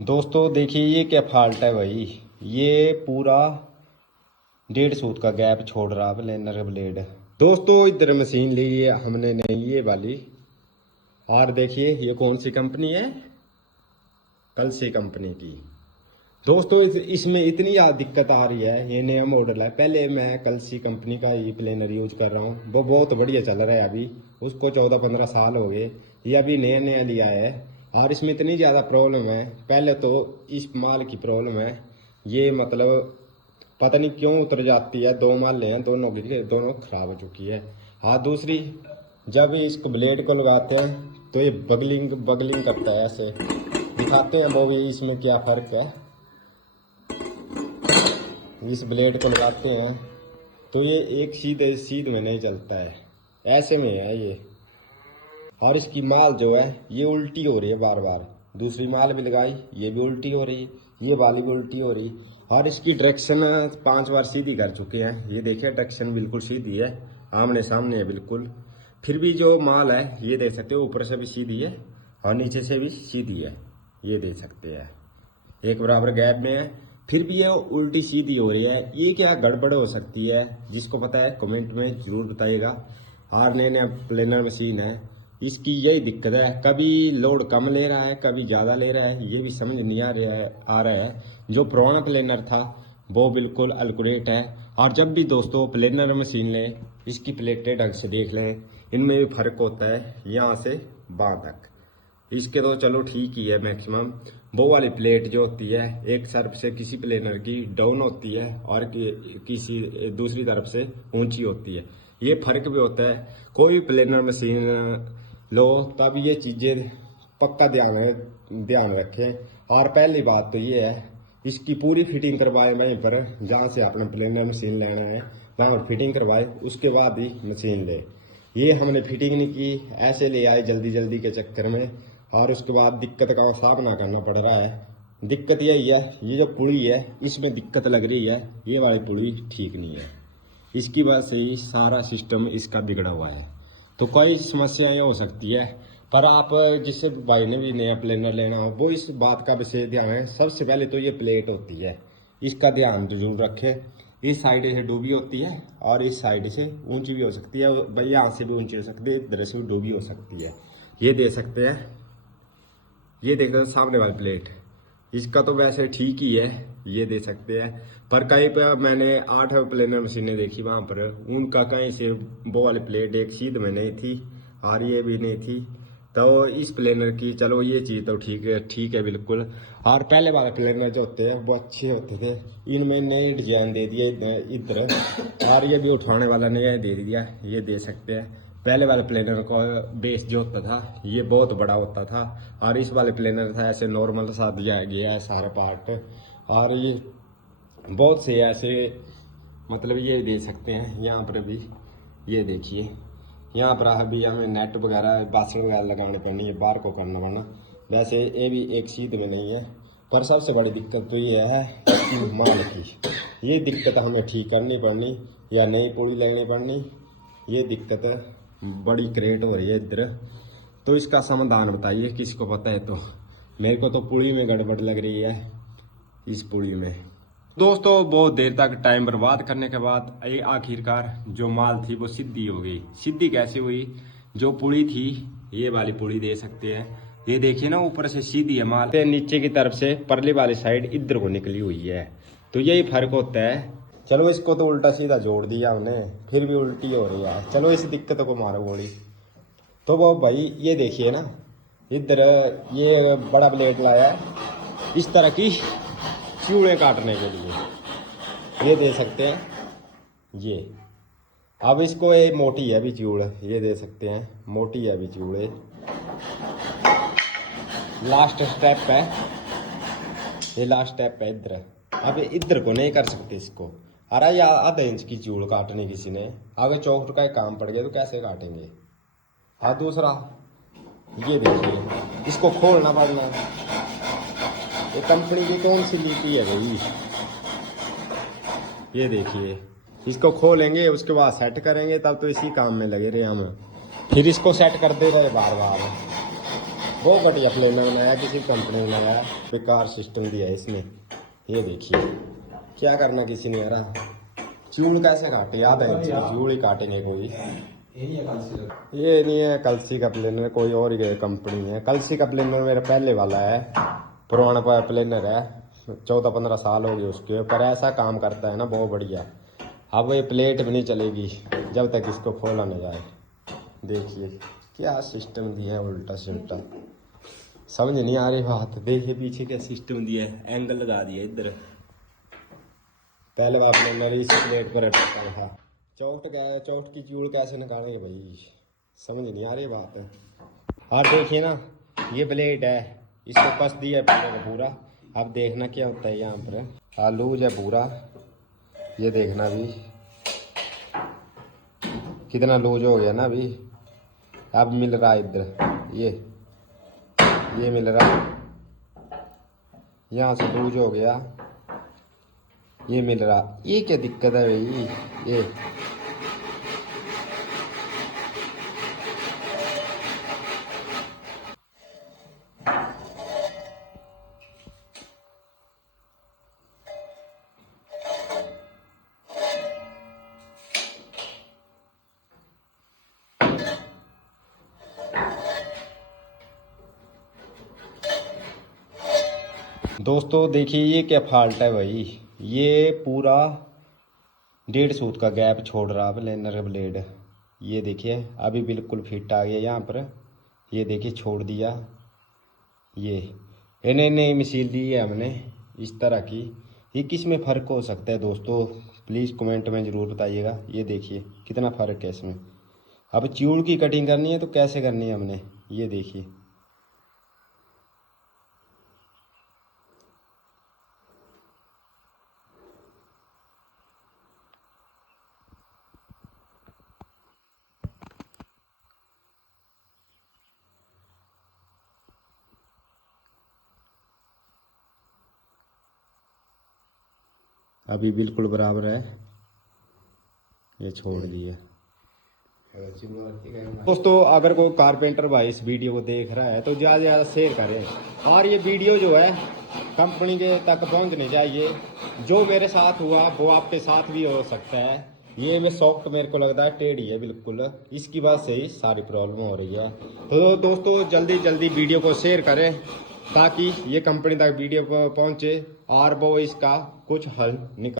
दोस्तों देखिए ये क्या फॉल्ट है भाई। ये पूरा 1.5 सूत का गैप छोड़ रहा प्लेनर ब्लेड। दोस्तों इधर मशीन ली है हमने नहीं ये वाली। और देखिए ये कौन सी कंपनी है, कलसी कंपनी की। दोस्तों इसमें इतनी ज़्यादा दिक्कत आ रही है, ये नया मॉडल है। पहले मैं कलसी कंपनी का ही प्लेनर यूज कर रहा हूँ, वो बहुत बढ़िया चल रहा है अभी। उसको 14-15 साल हो गए, ये अभी नया नया लिया है। और इसमें इतनी ज़्यादा प्रॉब्लम है। पहले तो इस माल की प्रॉब्लम है, ये मतलब पता नहीं क्यों उतर जाती है। 2 माले हैं, दोनों की दोनों खराब हो चुकी है। हाँ दूसरी, जब इसको ब्लेड को लगाते हैं तो ये बगलिंग बगलिंग करता है। ऐसे दिखाते हैं वो भी इसमें क्या फ़र्क है। इस ब्लेड को लगाते हैं तो ये एक सीध में नहीं चलता है, ऐसे में है ये। और इसकी माल जो है ये उल्टी हो रही है बार बार। दूसरी माल भी लगाई, ये भी उल्टी हो रही, ये वाली भी उल्टी हो रही। और इसकी डायरेक्शन 5 बार सीधी कर चुके हैं। ये देखिए डायरेक्शन बिल्कुल सीधी है, आमने सामने है बिल्कुल। फिर भी जो माल है ये देख सकते हो, ऊपर से भी सीधी है और नीचे से भी सीधी है, ये देख सकते हैं। एक बराबर गैप में है, फिर भी ये उल्टी सीधी हो रही है। ये क्या गड़बड़ हो सकती है, जिसको पता है कमेंट में ज़रूर बताइएगा। और नया नया प्लेनर मशीन है, इसकी यही दिक्कत है। कभी लोड कम ले रहा है, कभी ज़्यादा ले रहा है, ये भी समझ नहीं आ रहा है। जो पुराना प्लेनर था वो बिल्कुल अलकुरेट है। और जब भी दोस्तों प्लेनर मशीन लें, इसकी प्लेटें ढंग से देख लें, इनमें भी फ़र्क होता है यहाँ से बाँ तक। इसके तो चलो ठीक ही है मैक्सिमम। वो वाली प्लेट जो होती है एक तरफ से किसी प्लेनर की डाउन होती है और किसी दूसरी तरफ से ऊंची होती है, ये फर्क भी होता है। कोई भी प्लेनर मशीन लो तब ये चीज़ें पक्का ध्यान रखें। और पहली बात तो ये है, इसकी पूरी फिटिंग करवाएं वहीं पर जहाँ से आपने प्लेनर मशीन लेना है, वहाँ पर फिटिंग करवाएं, उसके बाद ही मशीन ले। ये हमने फिटिंग नहीं की, ऐसे ले आए जल्दी जल्दी के चक्कर में, और उसके बाद दिक्कत का सामना करना पड़ रहा है। दिक्कत यही है, ये जो पुली है इसमें दिक्कत लग रही है। ये वाली पुली ठीक नहीं है, इसकी वजह से ही सारा सिस्टम इसका बिगड़ा हुआ है। तो कई समस्याएं हो सकती है। पर आप जिस भाई ने भी नया प्लेनर लेना हो वो इस बात का विशेष ध्यान है। सबसे पहले तो ये प्लेट होती है, इसका ध्यान जरूर रखें। इस साइड से डूबी होती है और इस साइड से ऊंची भी हो सकती है भाई, यहाँ से भी ऊंची हो सकती है, इधर से भी डूबी हो सकती है। ये दे सकते हैं, ये देखो सामने वाली प्लेट, इसका तो वैसे ठीक ही है, ये दे सकते हैं। पर कहीं पर मैंने 8 प्लेनर मशीनें देखी, वहाँ पर उनका कहीं से वो वाली प्लेट एक सीध में नहीं थी और ये भी नहीं थी। तो इस प्लेनर की चलो ये चीज़ तो ठीक है बिल्कुल। और पहले वाले प्लेनर जो होते हैं वो अच्छे होते थे, इनमें नए डिजाइन दे दिए इधर, और ये भी उठाने वाला नया दे दिया, ये दे सकते हैं। पहले वाले प्लेनर का बेस जो होता था ये बहुत बड़ा होता था, और इस वाले प्लेनर था ऐसे नॉर्मल सा दिया गया है सारा पार्ट। और ये बहुत से ऐसे मतलब ये दे सकते हैं। यहाँ पर भी ये देखिए, यहाँ पर अभी हमें नेट वगैरह बासड़ वगैरह लगाने पड़नी है, बार को करना पड़ना। वैसे ये भी एक सीध में नहीं है। पर सबसे बड़ी दिक्कत तो ये है कि माल की, ये दिक्कत हमें ठीक करनी पड़नी या नई पुली लगनी पड़नी, ये दिक्कत बड़ी क्रिएट हो रही है इधर। तो इसका समाधान बताइए किसको पता है। तो मेरे को तो पुली में गड़बड़ लग रही है, इस पुली में। दोस्तों बहुत देर तक टाइम बर्बाद करने के बाद ये आखिरकार जो माल थी वो सीधी हो गई। सीधी कैसे हुई, जो पुली थी ये वाली पुली दे सकते हैं, ये देखिए ना ऊपर से सीधी है माल, नीचे की तरफ से परली वाली साइड इधर को निकली हुई है। तो यही फर्क होता है। चलो इसको तो उल्टा सीधा जोड़ दिया हमने, फिर भी उल्टी हो रही है। चलो इस दिक्कत को मारो गोली। तो वो भाई ये देखिए ना, इधर ये बड़ा ब्लेड लाया है इस तरह की चिवड़े काटने के लिए, ये दे सकते हैं। ये अब इसको ये मोटी है अभी चिवड़, ये दे सकते हैं, मोटी है अभी चिवड़े। लास्ट स्टेप है, ये लास्ट स्टेप है इधर। अब इधर को नहीं कर सकते इसको, अरे या आधा इंच की चिवड़ काटनी किसी ने, आगे चौखट का काम पड़ गया तो कैसे काटेंगे। हाँ दूसरा ये देखिए, इसको खोलना पड़ना। ये कंपनी की कौन सी लीटी है भाई, ये देखिए। इसको खोलेंगे उसके बाद सेट करेंगे, तब तो इसी काम में लगे रहे हम, फिर इसको सेट करते रहे बार बार। बहुत बढ़िया प्लेनर बनाया, किसी कंपनी ने बनाया, बेकार सिस्टम दिया है इसमें। ये देखिए क्या करना किसी ने यार, चूड़ कैसे काटे, याद है चूड़ ही काटेंगे कोई। ये नहीं है कलसी का प्लेनर, कोई और ही कंपनी है। कलसी का प्लेनर मेरा पहले वाला है, पुराना प्लेनर है, 14-15 साल हो गए उसके, पर ऐसा काम करता है ना बहुत बढ़िया। अब ये प्लेट भी नहीं चलेगी जब तक इसको खोला न जाए। देखिए क्या सिस्टम दिया है, उल्टा सिल्टा, समझ नहीं आ रही बात। देखिए पीछे क्या सिस्टम दिया है, एंगल लगा दिया इधर। पहले बाप ने मेरी इस प्लेट पर अटका था। चौट की चूड़ कैसे निकालेंगे भाई, समझ नहीं आ रही बात है। और देखिए ना ये प्लेट है, इसको कस दिया पूरा का पूरा। अब देखना क्या होता है यहाँ पर, हाँ लूज है पूरा, ये देखना भी कितना लूज हो गया ना अभी। अब मिल रहा है इधर, ये मिल रहा है, यहाँ से लूज हो गया, ये मिल रहा। ये क्या दिक्कत है भाई, ये दोस्तों देखिए ये क्या फॉल्ट है भाई, ये पूरा 1.5 सूत का गैप छोड़ रहा प्लेनर ब्लेड। ये देखिए अभी बिल्कुल फिट आ गया यहाँ पर, ये देखिए छोड़ दिया। ये इन्हें नई मशीन ली है हमने इस तरह की। ये किस में फ़र्क हो सकता है दोस्तों, प्लीज़ कमेंट में ज़रूर बताइएगा। ये देखिए कितना फ़र्क है इसमें। अब चूड़ की कटिंग करनी है तो कैसे करनी है हमने, ये देखिए। अभी बिल्कुल बराबर है, ये छोड़ दिया। दोस्तों अगर कोई कारपेंटर भाई इस वीडियो को देख रहा है तो ज़्यादा से ज़्यादा शेयर करें, और ये वीडियो जो है कंपनी के तक पहुंचने चाहिए। जो मेरे साथ हुआ वो आपके साथ भी हो सकता है। ये में सॉफ्ट मेरे को लगता है टेढ़ी है बिल्कुल, इसकी वजह से ही सारी प्रॉब्लम हो रही है। तो दोस्तों जल्दी जल्दी वीडियो को शेयर करें ताकि ये कंपनी तक वीडियो पहुंचे और वो इसका कुछ हल निकाल